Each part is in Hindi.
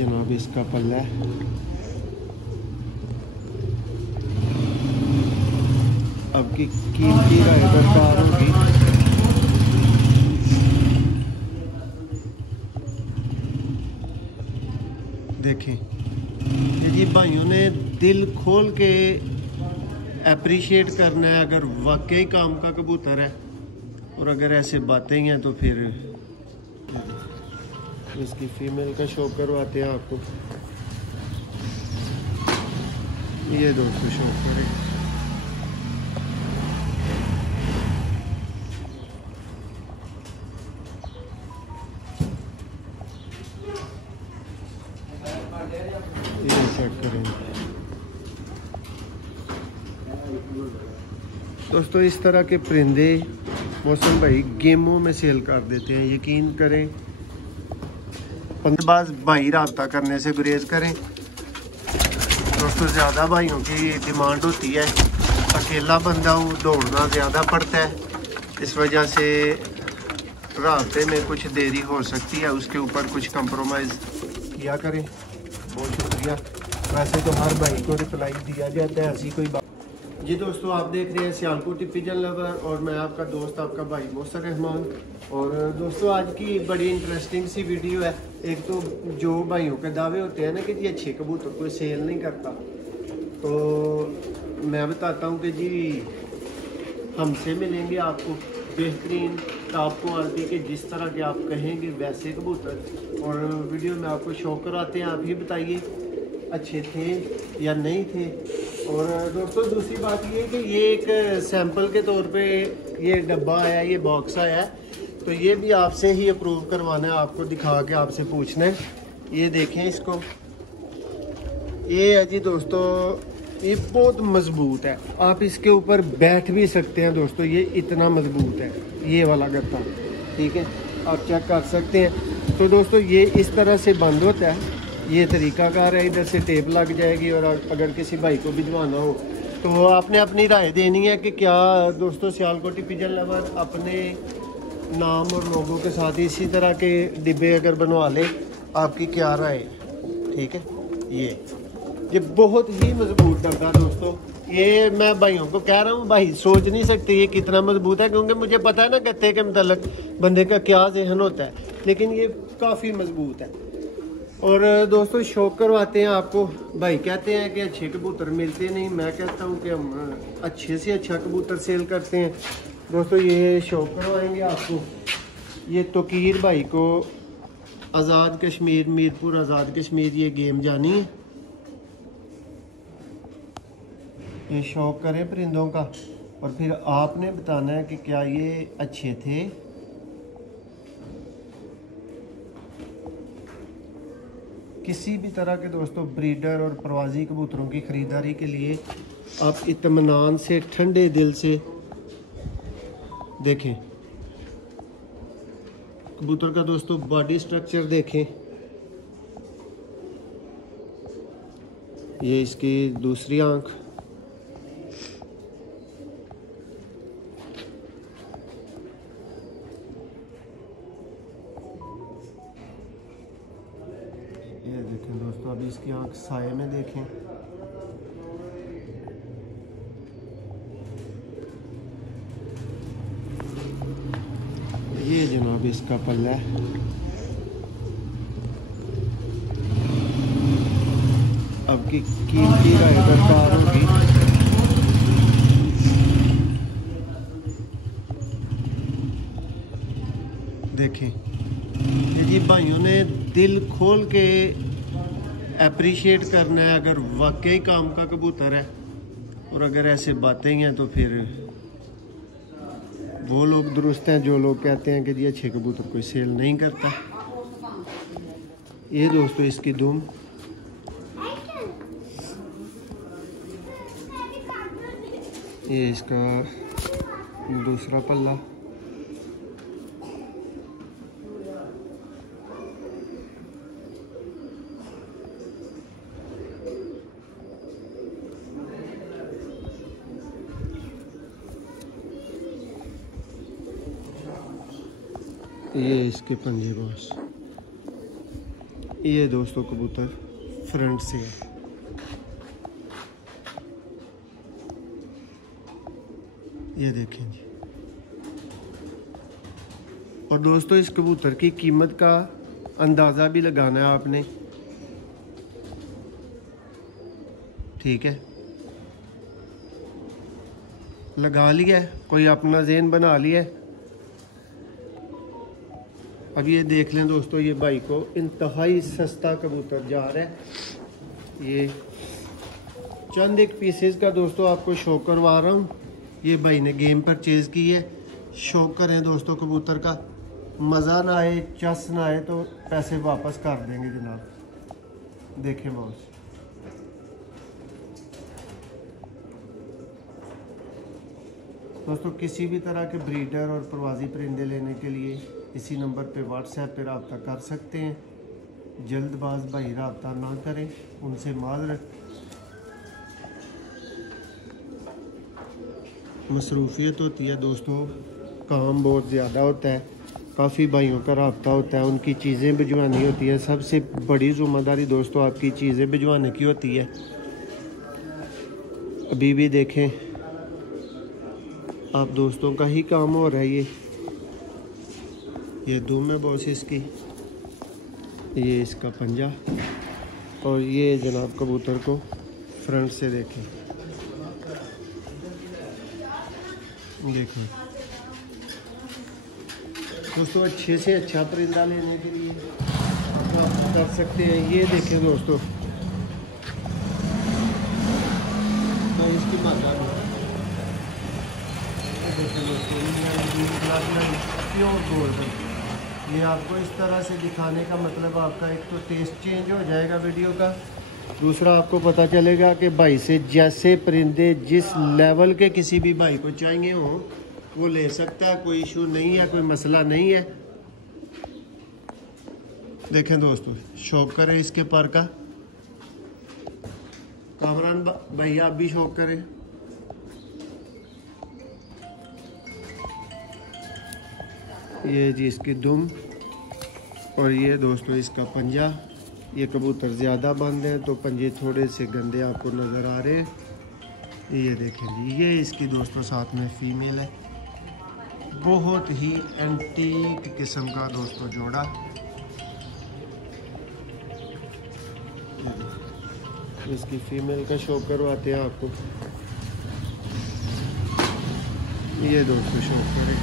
जनाब इसका पल्ला है। अब की कीमती राय दरकार होगी। देखें ये जी भाइयों ने दिल खोल के अप्रिशिएट करना है अगर वाकई काम का कबूतर है, और अगर ऐसे बातें ही हैं तो फिर इसकी फीमेल का शो करवाते हैं आपको। ये दोस्तों शो करें। ये चेक करें दोस्तों, इस तरह के परिंदे मौसम भाई गेमों में सेल कर देते हैं। यकीन करें, पंद्रबाज भाई राब्ता करने से गुरेज करें दोस्तों। ज़्यादा भाइयों की डिमांड होती है, अकेला बंदा हूँ, दौड़ना ज़्यादा पड़ता है, इस वजह से राब्ते में कुछ देरी हो सकती है। उसके ऊपर कुछ कंप्रोमाइज़ किया करें। बहुत शुक्रिया। वैसे तो हर भाई को रिप्लाई दिया जाता है, ऐसी कोई बात जी। दोस्तों आप देख रहे हैं सियालकोटी पिजन लवर, और मैं आपका दोस्त आपका भाई मौसर रहमान। और दोस्तों आज की बड़ी इंटरेस्टिंग सी वीडियो है। एक तो जो भाइयों के दावे होते हैं ना कि जी अच्छे कबूतर कोई सेल नहीं करता, तो मैं बताता हूँ कि जी हमसे मिलेंगे आपको बेहतरीन टॉप क्वालिटी के, जिस तरह के आप कहेंगे वैसे कबूतर। और वीडियो में आपको शो कराते हैं, आप ही बताइए अच्छे थे या नहीं थे। और दोस्तों दूसरी बात ये कि ये एक सैंपल के तौर पे ये डब्बा आया, ये बॉक्स आया, तो ये भी आपसे ही अप्रूव करवाना है, आपको दिखा के आपसे पूछना है। ये देखें इसको, ये है जी दोस्तों, ये बहुत मजबूत है, आप इसके ऊपर बैठ भी सकते हैं दोस्तों। ये इतना मजबूत है ये वाला गत्ता, ठीक है, आप चेक कर सकते हैं। तो दोस्तों ये इस तरह से बंद होता है, ये तरीकाकार है। इधर से टेप लग जाएगी, और अगर किसी भाई को भिजवाना हो तो आपने अपनी राय देनी है कि क्या दोस्तों सियालकोटी पिजन लवर अपने नाम और लोगों के साथ इसी तरह के डिब्बे अगर बनवा ले, आपकी क्या राय है, ठीक है। ये बहुत ही मजबूत डब्बा दोस्तों, ये मैं भाइयों को कह रहा हूँ, भाई सोच नहीं सकते ये कितना मजबूत है, क्योंकि मुझे पता है ना गत्ते के मतलब बंदे का क्या जहन होता है, लेकिन ये काफ़ी मजबूत है। और दोस्तों शौक करवाते हैं आपको। भाई कहते हैं कि अच्छे कबूतर मिलते नहीं, मैं कहता हूँ कि हम अच्छे से अच्छा कबूतर सेल करते हैं दोस्तों। ये शौक करवाएंगे आपको। ये तोकीर भाई को आज़ाद कश्मीर, मीरपुर आज़ाद कश्मीर, ये गेम जानी है। ये शौक करें परिंदों का, और फिर आपने बताना है कि क्या ये अच्छे थे। किसी भी तरह के दोस्तों ब्रीडर और प्रवासी कबूतरों की ख़रीदारी के लिए आप इत्मीनान से, ठंडे दिल से देखें कबूतर का दोस्तों बॉडी स्ट्रक्चर देखें। ये इसकी दूसरी आंख, ये देखें दोस्तों, अभी इसकी आंख साये में देखें। ये जनाब इसका पल्ला है। अब की कीमती राय दरकार होगी। देखें ये जी भाइयों ने दिल खोल के अप्रिशिएट करना है अगर वाकई काम का कबूतर है, और अगर ऐसे बातें ही हैं तो फिर वो लोग दुरुस्त हैं जो लोग कहते हैं कि जी अच्छे कबूतर कोई सेल नहीं करता। ये दोस्तों इसकी दुम, ये इसका दूसरा पल्ला, ये इसके पंजे बॉस। ये दोस्तों कबूतर फ्रंट से है। ये देखें जी। और दोस्तों इस कबूतर की कीमत का अंदाज़ा भी लगाना है आपने, ठीक है। लगा लिया है, कोई अपना ज़हन बना लिया है। अब ये देख लें दोस्तों, ये भाई को इंतहाई सस्ता कबूतर जा रहा है। ये चंद एक पीसेस का दोस्तों आपको शो करवा रहा हूँ। ये भाई ने गेम परचेज की है। शौक करें दोस्तों कबूतर का, मज़ा ना आए, चस ना आए तो पैसे वापस कर देंगे जनाब। देखें बॉस, दोस्तों किसी भी तरह के ब्रीडर और प्रवासी परिंदे लेने के लिए इसी नंबर पे व्हाट्सएप पे रब्ता कर सकते हैं। जल्दबाज भाई रब्ता ना करें, उनसे माजरत। मसरूफियत होती है दोस्तों, काम बहुत ज़्यादा होता है, काफ़ी भाइयों का रब्ता होता है, उनकी चीज़ें भिजवानी होती है। सबसे बड़ी ज़िम्मेदारी दोस्तों आपकी चीज़ें भिजवाने की होती है। अभी भी देखें आप, दोस्तों का ही काम हो रहा है। ये दुम है बॉस इसकी, ये इसका पंजा, और ये जनाब कबूतर को फ्रंट से देखें। देखो दोस्तों, अच्छे से अच्छा परिंदा लेने के लिए आप कर सकते हैं। ये देखें दोस्तों, तो इसकी मात्रा देखें दोस्तों, प्योर गोल्ड। ये आपको इस तरह से दिखाने का मतलब आपका एक तो टेस्ट चेंज हो जाएगा वीडियो का, दूसरा आपको पता चलेगा कि भाई से जैसे परिंदे जिस लेवल के किसी भी भाई को चाहिए हो वो ले सकता है। कोई इशू नहीं है, कोई मसला नहीं है। देखें दोस्तों, शौक करें इसके पर का। कामरान भाई आप भी शौक करें। ये जी इसकी दुम, और ये दोस्तों इसका पंजा। ये कबूतर ज़्यादा बंद है तो पंजे थोड़े से गंदे आपको नज़र आ रहे हैं। ये देखें जी, ये इसकी दोस्तों साथ में फीमेल है। बहुत ही एंटीक किस्म का दोस्तों जोड़ा। इसकी फीमेल का शो करवाते हैं आपको। ये दोस्तों शो करें।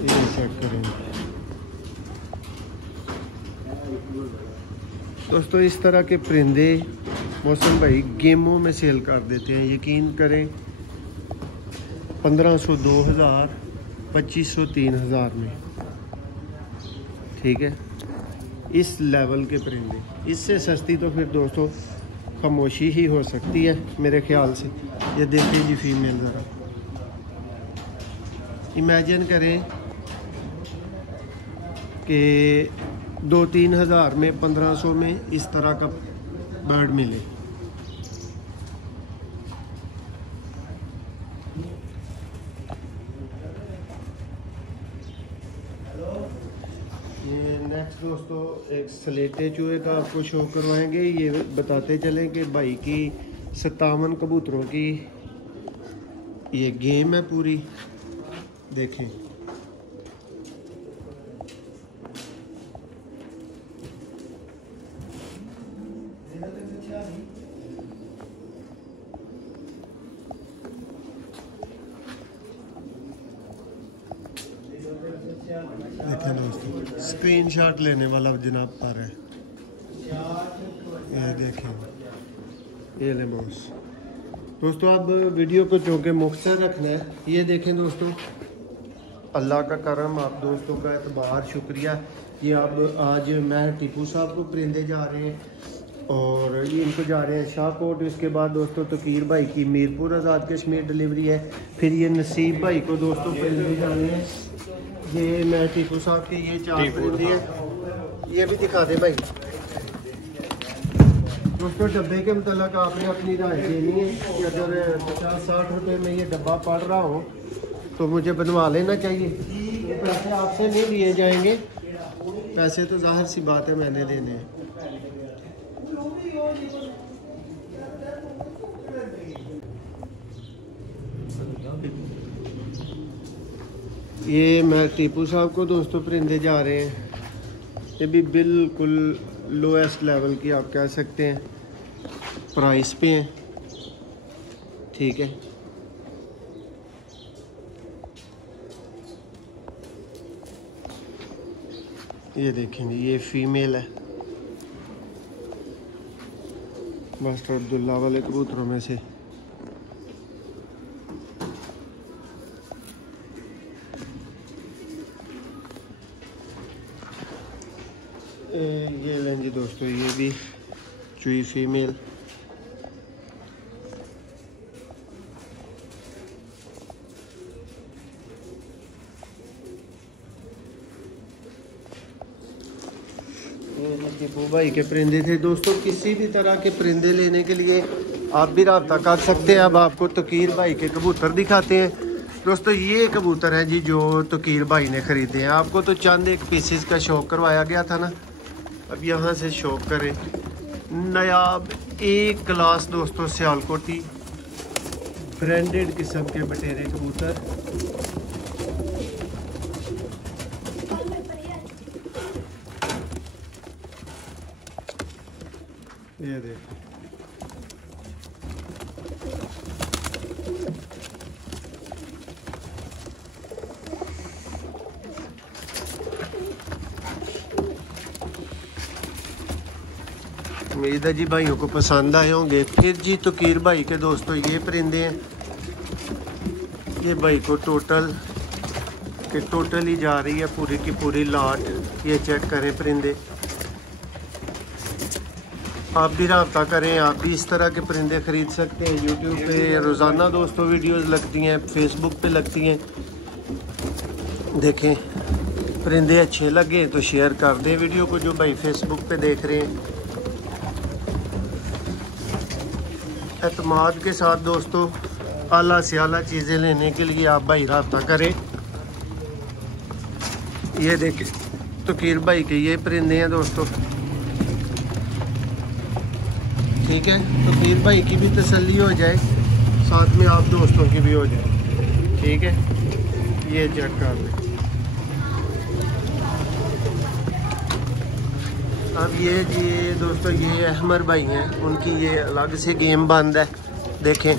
ये चेक करें दोस्तों, इस तरह के परिंदे मौसम भाई गेमों में सेल कर देते हैं। यकीन करें 1500, 2000, 2500, 3000 में, ठीक है। इस लेवल के परिंदे, इससे सस्ती तो फिर दोस्तों खामोशी ही हो सकती है मेरे ख्याल से। ये देखिए जी फीमेल, ज़रा इमेजिन करें कि 2-3 हज़ार में, 1500 में इस तरह का बर्ड मिले। ये नेक्स्ट दोस्तों एक स्लेटे चूहे का आपको शो करवाएंगे। ये बताते चलें कि भाई की 57 कबूतरों की ये गेम है पूरी। देखें देखें दोस्तों, स्क्रीनशॉट लेने वाला जनाब पर है। ये देखें, ये ले बॉस। दोस्तों अब वीडियो को चूँकि मुख्तसर रखना है। ये देखें दोस्तों, अल्लाह का करम, आप दोस्तों का एतबार, शुक्रिया। ये अब आज मैं टीपू साहब को परिंदे जा रहे हैं, और ये इनको जा रहे हैं शाहकोट। इसके बाद दोस्तों तकीर भाई की मीरपुर आज़ाद कश्मीर डिलीवरी है। फिर ये नसीब भाई को दोस्तों परिंदे जाने हैं। ये मैं टीपू साहब के ये 4 परिंदे हैं। ये भी दिखा दे भाई। दोस्तों डब्बे के मतलब आपने अपनी राय देनी है कि अगर 50-60 रुपये में ये डब्बा पड़ रहा हो तो मुझे बनवा लेना चाहिए। तो पैसे आपसे नहीं लिए जाएंगे, पैसे तो जाहिर सी बात है मैंने देने हैं। ये मैं टीपू साहब को दोस्तों परिंदे जा रहे हैं, ये भी बिल्कुल लोएस्ट लेवल की आप कह सकते हैं प्राइस पे हैं, ठीक है। ये देखेंगे ये फीमेल है, मास्टर अब्दुल्ला वाले कबूतरों में से। ये लें जी दोस्तों, ये भी चुई फीमेल। टीपू भाई के परिंदे थे दोस्तों। किसी भी तरह के परिंदे लेने के लिए आप भी रब्ता कर सकते हैं। अब आपको तकीर भाई के कबूतर दिखाते हैं दोस्तों। ये कबूतर हैं जी जो तकीर भाई ने ख़रीदे हैं। आपको तो चंद एक पीसेस का शौक करवाया गया था ना, अब यहाँ से शौक करें। नायाब एक क्लास दोस्तों सियालकोटी ब्रांडेड किस्म के बटेरे कबूतर। ये देखो उम्मीद है जी भाइयों को पसंद आए होंगे। फिर जी तकीर भाई के दोस्तों ये परिंदे हैं। ये भाई को टोटल ही जा रही है पूरी की पूरी लाट। ये चेक करें परिंदे, आप भी रब्ता करें, आप भी इस तरह के परिंदे ख़रीद सकते हैं। यूट्यूब पे रोज़ाना दोस्तों वीडियोस लगती हैं, फेसबुक पे लगती हैं। देखें परिंदे अच्छे लगे तो शेयर कर दें वीडियो को, जो भाई फेसबुक पे देख रहे हैं। एतमाद के साथ दोस्तों आला से आला चीज़ें लेने के लिए आप भाई रब्ता करें। ये देखें तकीर भाई के ये परिंदे हैं दोस्तों, ठीक है। तकीर भाई की भी तसल्ली हो जाए, साथ में आप दोस्तों की भी हो जाए, ठीक है। ये चेक कर लें। अब ये जी दोस्तों ये अहमर भाई हैं, उनकी ये अलग से गेम बंद है। देखें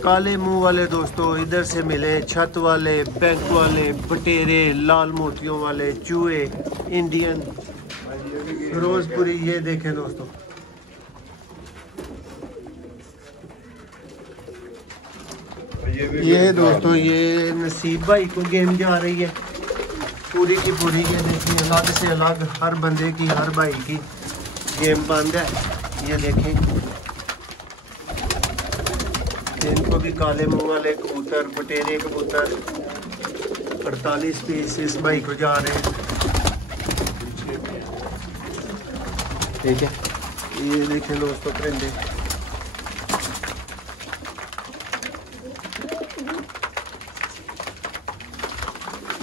काले मुंह वाले दोस्तों इधर से मिले, छत वाले, बैंक वाले, बटेरे, लाल मोतियों वाले, चूहे, इंडियन, फिरोजपुरी। ये देखें दोस्तों ये दोस्तों ये नसीब भाई को गेम जा रही है पूरी की पूरी। ये देखिए अलग से अलग हर बंदे की, हर भाई की गेम बंद है। ये देखें इनको भी काले मुंह वाले कबूतर, बटेरे कबूतर 48 पीस इस भाई को जा रहे हैं, ठीक है। ये देखें दोस्तों परिंदे,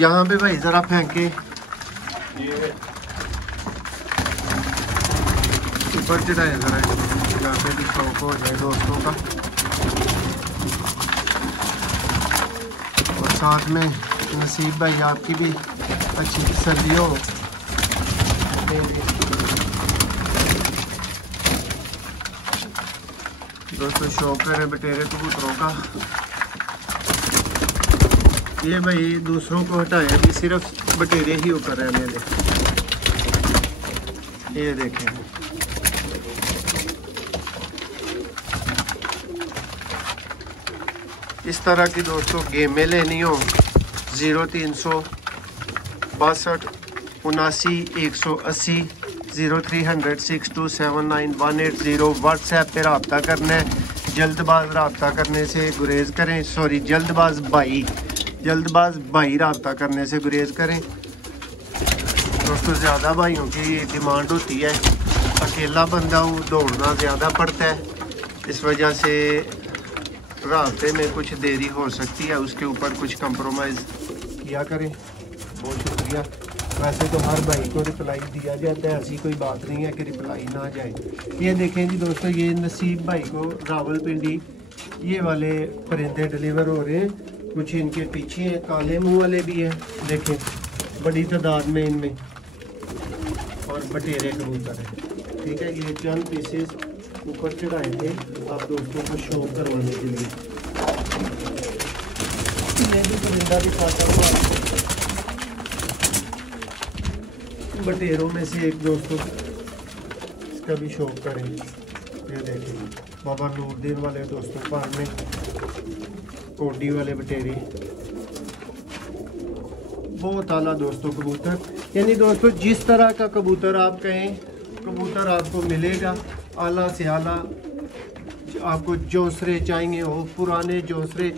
यहाँ पे भाई जरा फेंके ऊपर चढ़ाए जरा, यहाँ पे भी शौक हो जाए दोस्तों का। और साथ में नसीब भाई आपकी भी अच्छी तसल्ली हो। दोस्तों शौक है बटेरे कबूतरों का। ये भाई दूसरों को हटाया कि सिर्फ बटेरे ही ऊपर रहने दे। ये देखें इस तरह की दोस्तों गेमें लेनी हो 0362 62 180 0300 6279 180 व्हाट्सएप पे रब्ता करना है। जल्दबाज रब्ता करने से गुरेज करें, सॉरी जल्दबाज भाई रब्ता करने से गुरेज करें। दोस्तों ज़्यादा भाइयों की डिमांड होती है, अकेला बंदा हूँ, दौड़ना ज़्यादा पड़ता है, इस वजह से रास्ते में कुछ देरी हो सकती है, उसके ऊपर कुछ कंप्रोमाइज़ किया करें। बहुत शुक्रिया। वैसे तो हर भाई को रिप्लाई दिया जाता है, ऐसी कोई बात नहीं है कि रिप्लाई ना जाए। ये देखें जी दोस्तों, ये नसीब भाई को रावलपिंडी ये वाले परिंदे डिलीवर हो रहे हैं। कुछ इनके पीछे हैं, काले मुंह वाले भी हैं, देखें बड़ी तादाद में इनमें, और बटेरे कबूतर हैं। ठीक है, ये चंद पीसेस ऊपर चढ़ाए थे आप दोस्तों को शो करवाने के लिए। ये भी परिंदा दिखाता हूँ आपको, बटेरों में से एक दोस्तों, इसका भी शो करें। ये देखें बाबा नूरदीन वाले दोस्तों पार में कोडी वाले बटेरे, बहुत आला दोस्तों कबूतर। यानी दोस्तों जिस तरह का कबूतर आप कहें, कबूतर आपको मिलेगा, आला से आला। आपको जोसरे चाहिए हो, पुराने जोसरे,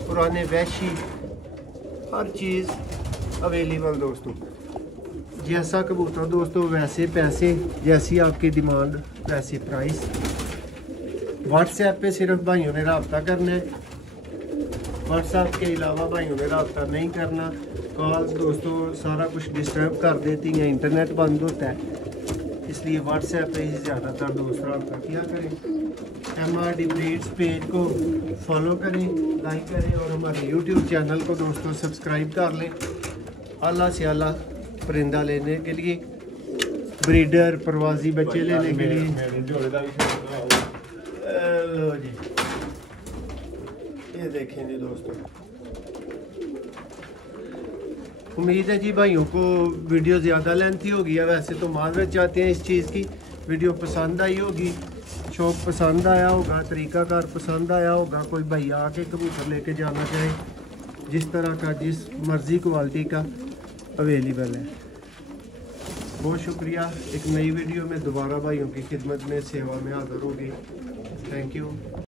पुराने वैशी, हर चीज़ अवेलेबल दोस्तों। जैसा कबूतर दोस्तों वैसे पैसे, जैसी आपकी डिमांड वैसे प्राइस। व्हाट्सएप पे सिर्फ भाइयों ने रब्ता करना है, व्हाट्सएप के अलावा भाइयों ने रब्ता नहीं करना। कॉल दोस्तों सारा कुछ डिस्टर्ब कर देती हैं, इंटरनेट बंद होता है, इसलिए व्हाट्सएप पे ही ज़्यादातर दोस्त रब्ता किया करें। MRD ब्रीड्स पेज को फॉलो करें, लाइक करें, और हमारे YouTube चैनल को दोस्तों सब्सक्राइब कर लें। आला से आला परिंदा लेने के लिए, ब्रीडर प्रवासी बच्चे लेने के लिए। लो जी, ये देखें जी दोस्तों, उम्मीद है जी भाइयों को वीडियो ज़्यादा लेंथी होगी है, वैसे तो माजरत चाहते हैं इस चीज़ की। वीडियो पसंद आई होगी, शौक पसंद आया होगा, तरीकाकार पसंद आया होगा। कोई भाई आके कबूतर लेके जाना चाहे, जिस तरह का जिस मर्ज़ी क्वालिटी का अवेलेबल है। बहुत शुक्रिया। एक नई वीडियो में दोबारा भाइयों की खिदमत में सेवा में हाज़िर होगी। Thank you.